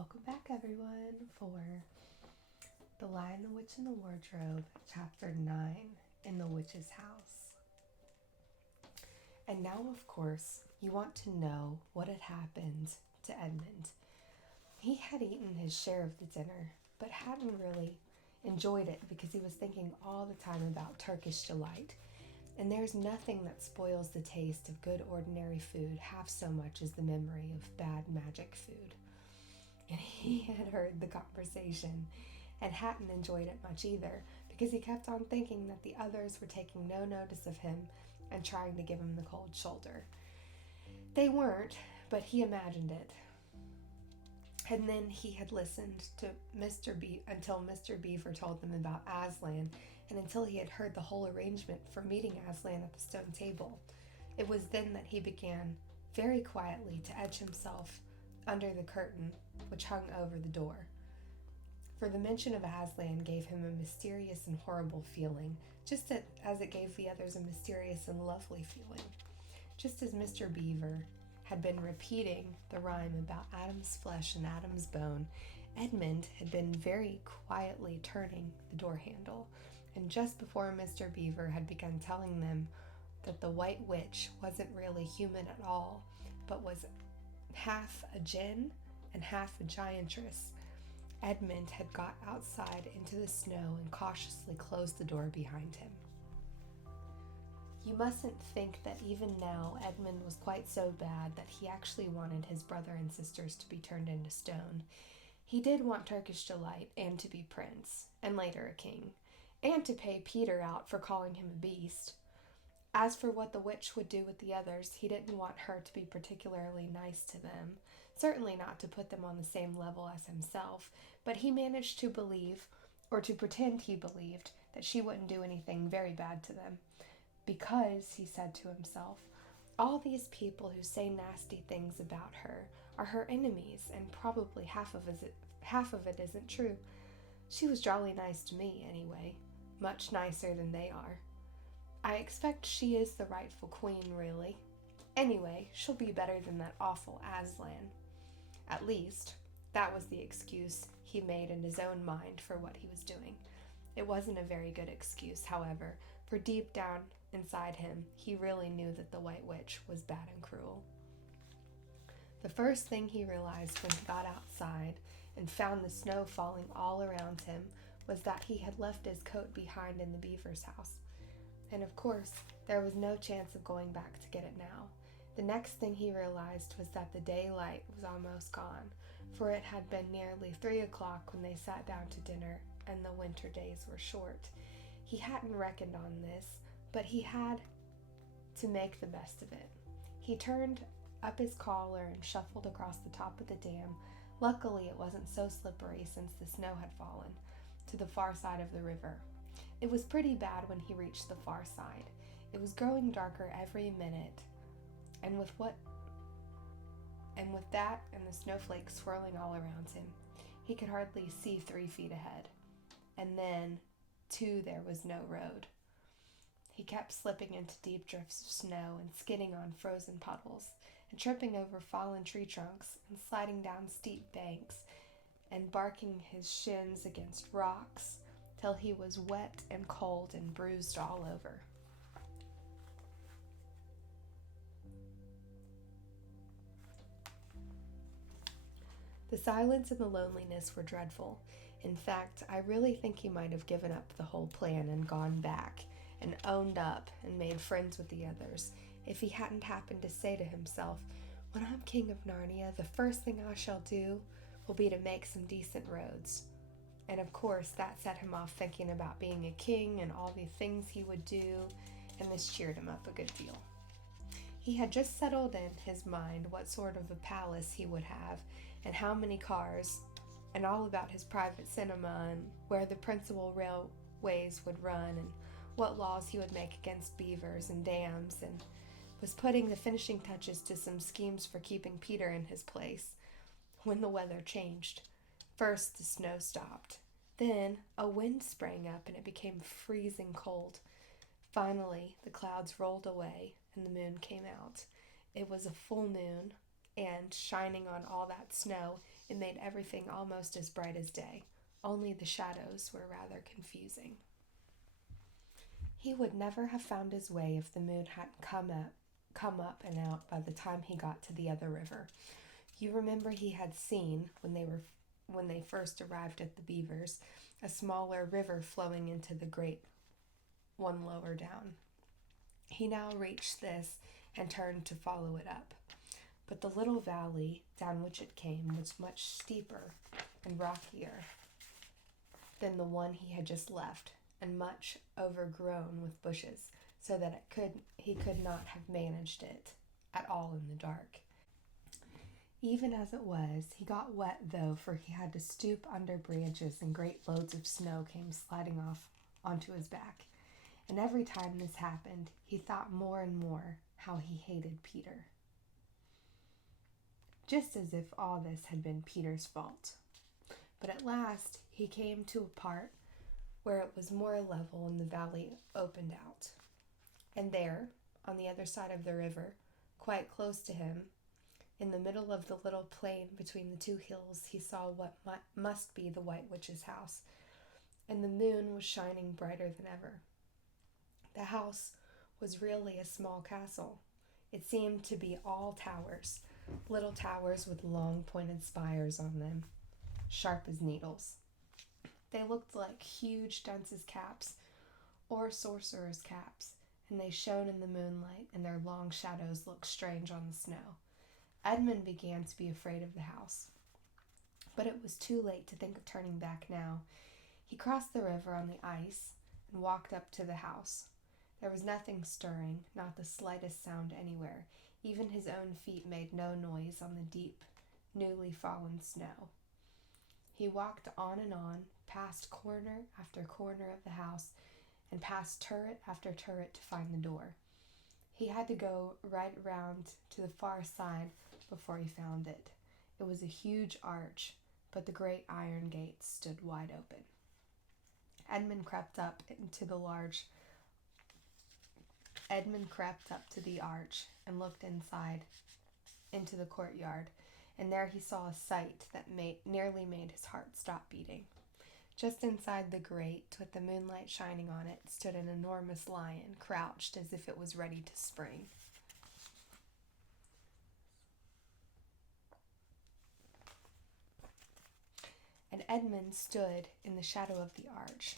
Welcome back, everyone, for The Lion, the Witch, and the Wardrobe, Chapter 9, in the Witch's House. And now, of course, you want to know what had happened to Edmund. He had eaten his share of the dinner, but hadn't really enjoyed it because he was thinking all the time about Turkish delight. And there's nothing that spoils the taste of good ordinary food half so much as the memory of bad magic food. And he had heard the conversation and hadn't enjoyed it much either because he kept on thinking that the others were taking no notice of him and trying to give him the cold shoulder. They weren't, but he imagined it. And then he had listened to until Mr. Beaver told them about Aslan, and until he had heard the whole arrangement for meeting Aslan at the stone table. It was then that he began, very quietly, to edge himself under the curtain which hung over the door. For the mention of Aslan gave him a mysterious and horrible feeling, just as it gave the others a mysterious and lovely feeling. Just as Mr. Beaver had been repeating the rhyme about Adam's flesh and Adam's bone, Edmund had been very quietly turning the door handle, and just before Mr. Beaver had begun telling them that the White Witch wasn't really human at all, but was half a djinn and half a giantress, Edmund had got outside into the snow and cautiously closed the door behind him. You mustn't think that even now Edmund was quite so bad that he actually wanted his brother and sisters to be turned into stone. He did want Turkish delight and to be prince, and later a king, and to pay Peter out for calling him a beast. As for what the witch would do with the others, he didn't want her to be particularly nice to them, certainly not to put them on the same level as himself, but he managed to believe, or to pretend he believed, that she wouldn't do anything very bad to them. Because, he said to himself, all these people who say nasty things about her are her enemies, and probably half of it isn't true. She was jolly nice to me, anyway, much nicer than they are. I expect she is the rightful queen, really. Anyway, she'll be better than that awful Aslan. At least, that was the excuse he made in his own mind for what he was doing. It wasn't a very good excuse, however, for deep down inside him, he really knew that the White Witch was bad and cruel. The first thing he realized when he got outside and found the snow falling all around him was that he had left his coat behind in the beaver's house. And of course, there was no chance of going back to get it now. The next thing he realized was that the daylight was almost gone, for it had been nearly 3 o'clock when they sat down to dinner, and the winter days were short. He hadn't reckoned on this, but he had to make the best of it. He turned up his collar and shuffled across the top of the dam. Luckily, it wasn't so slippery since the snow had fallen, to the far side of the river. It was pretty bad when he reached the far side. It was growing darker every minute, and with that and the snowflakes swirling all around him, he could hardly see 3 feet ahead. And then, too, there was no road. He kept slipping into deep drifts of snow and skidding on frozen puddles, and tripping over fallen tree trunks, and sliding down steep banks, and barking his shins against rocks, till he was wet and cold and bruised all over. The silence and the loneliness were dreadful. In fact, I really think he might have given up the whole plan and gone back, and owned up and made friends with the others, if he hadn't happened to say to himself, when I'm king of Narnia, the first thing I shall do will be to make some decent roads. And of course, that set him off thinking about being a king and all the things he would do, and this cheered him up a good deal. He had just settled in his mind what sort of a palace he would have, and how many cars, and all about his private cinema, and where the principal railways would run, and what laws he would make against beavers and dams, and was putting the finishing touches to some schemes for keeping Peter in his place, when the weather changed. First, the snow stopped. Then, a wind sprang up and it became freezing cold. Finally, the clouds rolled away and the moon came out. It was a full moon, and shining on all that snow, it made everything almost as bright as day. Only the shadows were rather confusing. He would never have found his way if the moon hadn't come up and out by the time he got to the other river. You remember he had seen, when they first arrived at the beavers, a smaller river flowing into the great one lower down. He now reached this and turned to follow it up. But the little valley down which it came was much steeper and rockier than the one he had just left, and much overgrown with bushes, so that he could not have managed it at all in the dark. Even as it was, he got wet though, for he had to stoop under branches and great loads of snow came sliding off onto his back. And every time this happened, he thought more and more how he hated Peter. Just as if all this had been Peter's fault. But at last he came to a part where it was more level and the valley opened out. And there, on the other side of the river, quite close to him, in the middle of the little plain between the two hills, he saw what must be the White Witch's house, and the moon was shining brighter than ever. The house was really a small castle. It seemed to be all towers, little towers with long pointed spires on them, sharp as needles. They looked like huge dunces' caps or sorcerers' caps, and they shone in the moonlight, and their long shadows looked strange on the snow. Edmund began to be afraid of the house, but it was too late to think of turning back now. He crossed the river on the ice and walked up to the house. There was nothing stirring, not the slightest sound anywhere. Even his own feet made no noise on the deep, newly fallen snow. He walked on, past corner after corner of the house, and past turret after turret to find the door. He had to go right round to the far side before he found it. It was a huge arch, but the great iron gates stood wide open. Edmund crept up to the arch and looked inside into the courtyard, and there he saw a sight that nearly made his heart stop beating. Just inside the grate, with the moonlight shining on it, stood an enormous lion, crouched as if it was ready to spring. And Edmund stood in the shadow of the arch,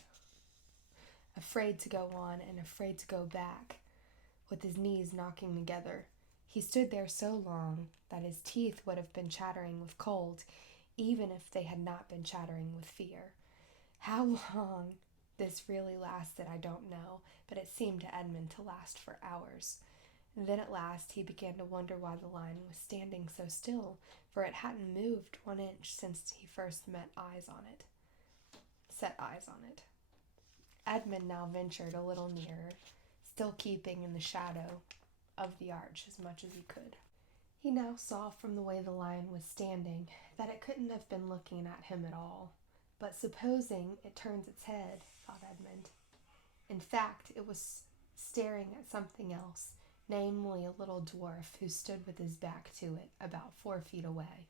afraid to go on and afraid to go back, with his knees knocking together. He stood there so long that his teeth would have been chattering with cold, even if they had not been chattering with fear. How long this really lasted, I don't know, but it seemed to Edmund to last for hours. And then at last he began to wonder why the lion was standing so still, for it hadn't moved 1 inch since he first set eyes on it. Edmund now ventured a little nearer, still keeping in the shadow of the arch as much as he could. He now saw from the way the lion was standing that it couldn't have been looking at him at all. But supposing it turns its head, thought Edmund. In fact, it was staring at something else, namely a little dwarf who stood with his back to it, about 4 feet away.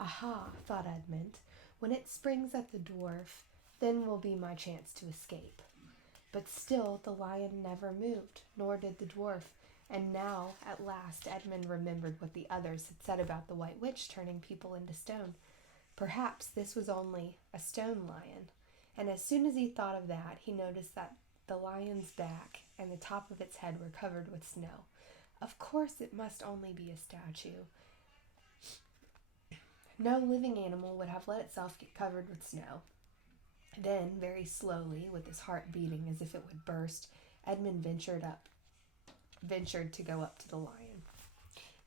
Aha, thought Edmund, when it springs at the dwarf, then will be my chance to escape. But still the lion never moved, nor did the dwarf, and now, at last, Edmund remembered what the others had said about the White Witch turning people into stone. Perhaps this was only a stone lion, and as soon as he thought of that, he noticed that the lion's back and the top of its head were covered with snow. Of course it must only be a statue. No living animal would have let itself get covered with snow. Then, very slowly, with his heart beating as if it would burst, Edmund ventured to go up to the lion.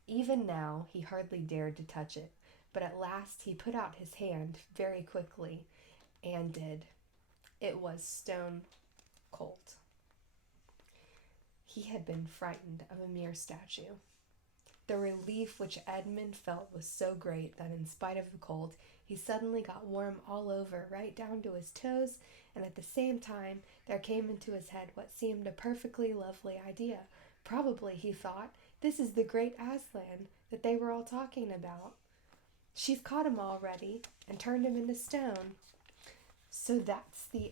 Even now, he hardly dared to touch it, but at last he put out his hand very quickly and did. It was stone cold. He had been frightened of a mere statue. The relief which Edmund felt was so great that in spite of the cold, He suddenly got warm all over, right down to his toes, and at the same time there came into his head what seemed a perfectly lovely idea. Probably, he thought, this is the great Aslan that they were all talking about. She's caught him already and turned him into stone. So that's the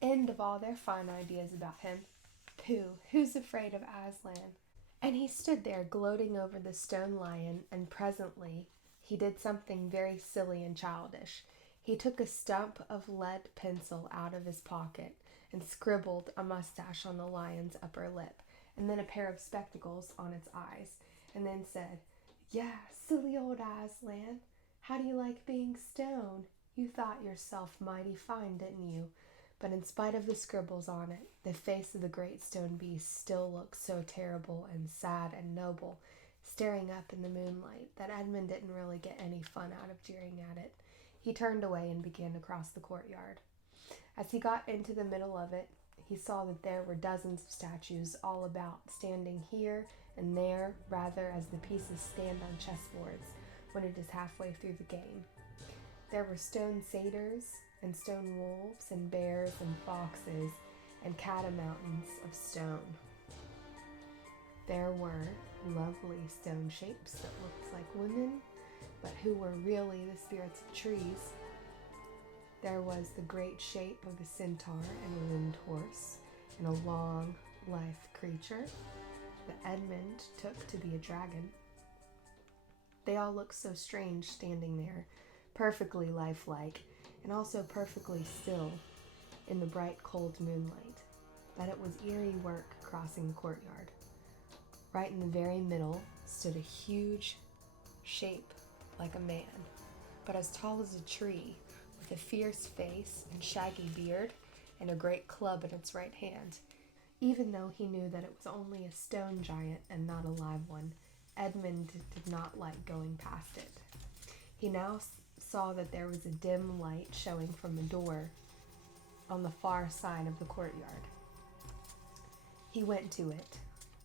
end of all their fine ideas about him. Pooh, who's afraid of Aslan? And he stood there gloating over the stone lion, and presently he did something very silly and childish. He took a stump of lead pencil out of his pocket and scribbled a mustache on the lion's upper lip, and then a pair of spectacles on its eyes, and then said, "Yeah, silly old Aslan, how do you like being stone? You thought yourself mighty fine, didn't you?" But in spite of the scribbles on it, the face of the great stone beast still looked so terrible and sad and noble, staring up in the moonlight, that Edmund didn't really get any fun out of jeering at it. He turned away and began to cross the courtyard. As he got into the middle of it, he saw that there were dozens of statues all about, standing here and there, rather as the pieces stand on chessboards when it is halfway through the game. There were stone satyrs and stone wolves and bears and foxes and catamountains of stone. There were lovely stone shapes that looked like women, but who were really the spirits of trees. There was the great shape of a centaur and a winged horse, and a long, lithe creature that Edmund took to be a dragon. They all looked so strange standing there, perfectly lifelike, and also perfectly still in the bright, cold moonlight, that it was eerie work crossing the courtyard. Right in the very middle stood a huge shape like a man, but as tall as a tree, with a fierce face and shaggy beard, and a great club in its right hand. Even though he knew that it was only a stone giant and not a live one, Edmund did not like going past it. He now saw that there was a dim light showing from a door on the far side of the courtyard. He went to it.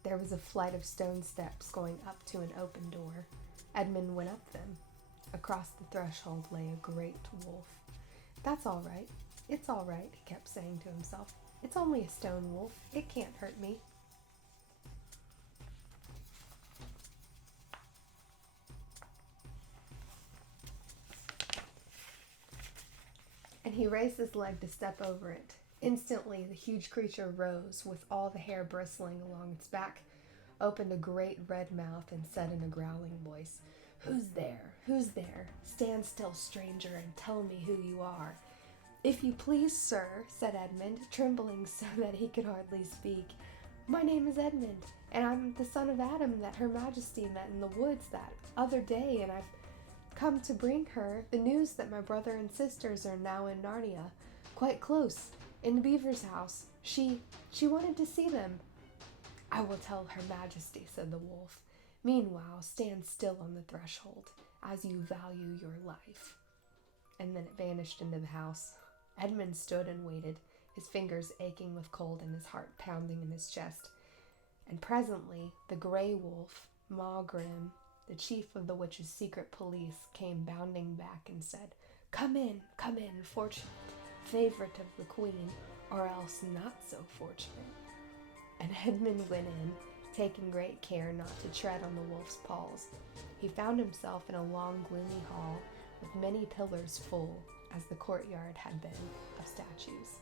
There was a flight of stone steps going up to an open door. Edmund went up them. Across the threshold lay a great wolf. "That's all right. It's all right," he kept saying to himself. "It's only a stone wolf. It can't hurt me." And he raised his leg to step over it. Instantly, the huge creature rose, with all the hair bristling along its back, opened a great red mouth, and said in a growling voice, "Who's there? Who's there? Stand still, stranger, and tell me who you are." "If you please, sir," said Edmund, trembling so that he could hardly speak. "My name is Edmund, and I'm the son of Adam that Her Majesty met in the woods that other day, and I've come to bring her the news that my brother and sisters are now in Narnia, quite close, in the beaver's house. She wanted to see them." "I will tell Her Majesty," said the wolf. "Meanwhile, stand still on the threshold, as you value your life." And then it vanished into the house. Edmund stood and waited, his fingers aching with cold and his heart pounding in his chest. And presently the gray wolf, Maugrim, the chief of the witches' secret police, came bounding back and said, come in, fortunate, favorite of the queen, or else not so fortunate." And Edmund went in, taking great care not to tread on the wolf's paws. He found himself in a long, gloomy hall with many pillars full, as the courtyard had been, of statues.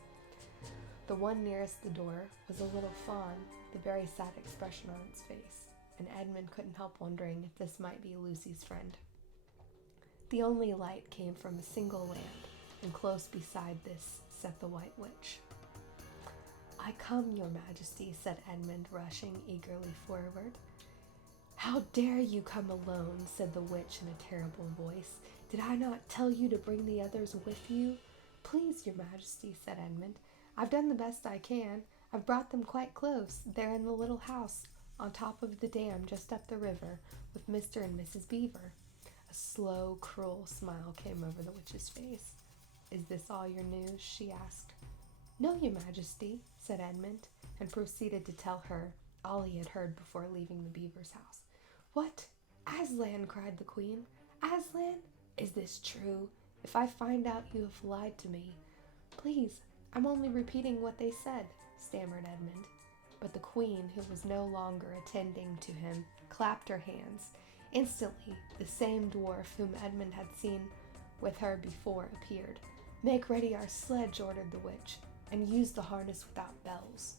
The one nearest the door was a little fawn, with a very sad expression on its face, and Edmund couldn't help wondering if this might be Lucy's friend. The only light came from a single lamp, and close beside this sat the White Witch. "I come, your Majesty," said Edmund, rushing eagerly forward. "How dare you come alone?" said the witch in a terrible voice. "Did I not tell you to bring the others with you?" "Please, your Majesty," said Edmund, "I've done the best I can. I've brought them quite close. They're in the little house on top of the dam just up the river with Mr. and Mrs. Beaver." A slow, cruel smile came over the witch's face. "Is this all your news?" she asked. "No, your Majesty," said Edmund, and proceeded to tell her all he had heard before leaving the beaver's house. "What? Aslan!" cried the queen. "Aslan? Is this true?" if I find out you have lied to me. Please, I'm only repeating what they said, stammered Edmund. But the queen, who was no longer attending to him, clapped her hands. Instantly, the same dwarf whom Edmund had seen with her before appeared. "Make ready our sledge," ordered the witch, "and use the harness without bells."